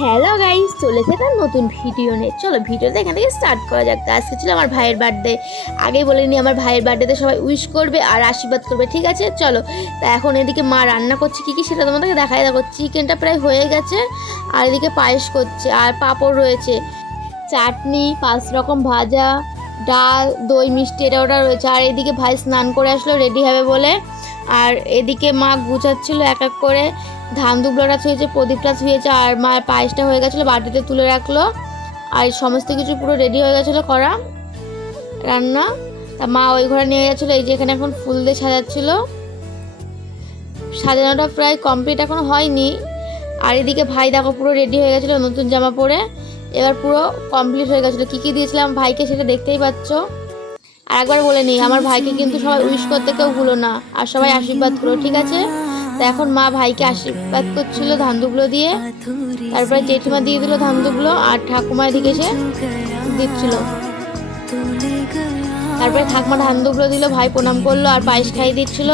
Hello guys, চলেছে একটা নতুন ভিডিও নিয়ে। চলো ভিডিওটা এখান থেকে স্টার্ট করা যাক। আজকে ছিল আমার ভাইয়ের বার্থডে। আগেই বলে নি আমার ভাইয়ের বার্থডেতে সবাই উইশ করবে আর আশীর্বাদ করবে, ঠিক আছে? চলো, তা এখন এদিকে মা রান্না করছে কী কী সেটা তোমাদেরকে দেখাই। দেখো চিকেনটা প্রায় হয়ে গেছে, আর এদিকে পায়েস করছে, আর পাঁপড় রয়েছে, চাটনি, 5 রকম ভাজা, ডাল, দই, মিষ্টি এটা ওটা রয়েছে। আর এদিকে ভাই স্নান করে আসলো রেডি হবে বলে। আর এদিকে মা গুছাচ্ছিল এক এক করে, ধান দুবলাটা ছুঁয়েছে, প্রদীপটা ছুঁয়েছে, আর মায়ের পায়েসটা হয়ে গেছিলো, বাটিতে তুলে রাখলো। আর সমস্ত কিছু পুরো রেডি হয়ে গেছিলো করা রান্না। তা মা ওই ঘরে নিয়ে গেছিলো। এই যে এখানে এখন ফুল দিয়ে সাজাচ্ছিল, সাজানোটা প্রায় কমপ্লিট এখনো হয়নি। আর এদিকে ভাই দেখো পুরো রেডি হয়ে গেছিলো নতুন জামা পরে, এবার পুরো কমপ্লিট হয়ে গেছিলো। কী কী দিয়েছিলাম ভাইকে সেটা দেখতেই পাচ্ছ। আর একবার বলে নিই, আমার ভাইকে কিন্তু সবাই উইশ করতে কেউ ভুলো না, আর সবাই আশীর্বাদ করো, ঠিক আছে? তা এখন মা ভাইকে আশীর্বাদ করছিল ধান দুবলো দিয়ে, তারপরে জেঠিমা দিয়ে দিল ধান দুবলো, আর ঠাকুমা এদিকে এসে দিচ্ছিল। তারপরে ঠাকুমা ধান দুবলো দিল, ভাই প্রণাম করলো আর পায়েস খাইয়ে দিচ্ছিল।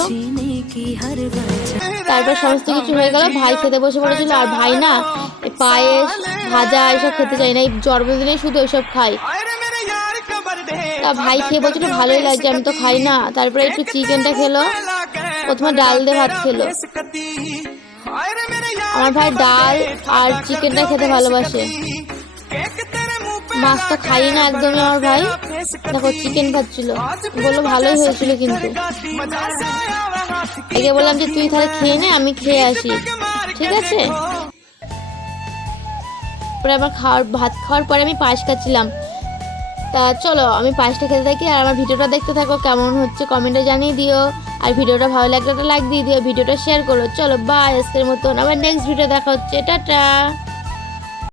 তারপর সমস্ত কিছু হয়ে গেল, ভাই খেতে বসে পড়েছিল। আর ভাই না পায়েস ভাজা এসব খেতে চাই না, এই জন্মদিনে শুধু ওইসব খাই। তা ভাই খেয়ে বলছিল ভালোই লাগছে, আমি তো খাই না। তারপরে একটু চিকেনটা খেলো, প্রথমে ডাল দিয়ে ভাত খেলো। আমার ভাই ডাল আর চিকেনটা খেতে ভালোবাসে, মাছ তো খাই না একদমই আমার ভাই। দেখো চিকেন খাচ্ছিল, বললো ভালোই হয়েছিল। কিন্তু একে বললাম যে তুই তাহলে খেয়ে নে, আমি খেয়ে আসি, ঠিক আছে? পরে আমার ভাত খাওয়ার পরে আমি পায়েস খাচ্ছিলাম। তা চলো আমি পায়েসটা খেতে থাকি, আর আমার ভিডিওটা দেখতে থাকো, কেমন হচ্ছে কমেন্টে জানিয়ে দিও। আর ভিডিওটা ভালো লাগলে একটা লাইক দিয়ে দিও, ভিডিওটা শেয়ার করো। চলো বাই, আজকের মতন আবার নেক্সট ভিডিও দেখা হচ্ছে, টাটা।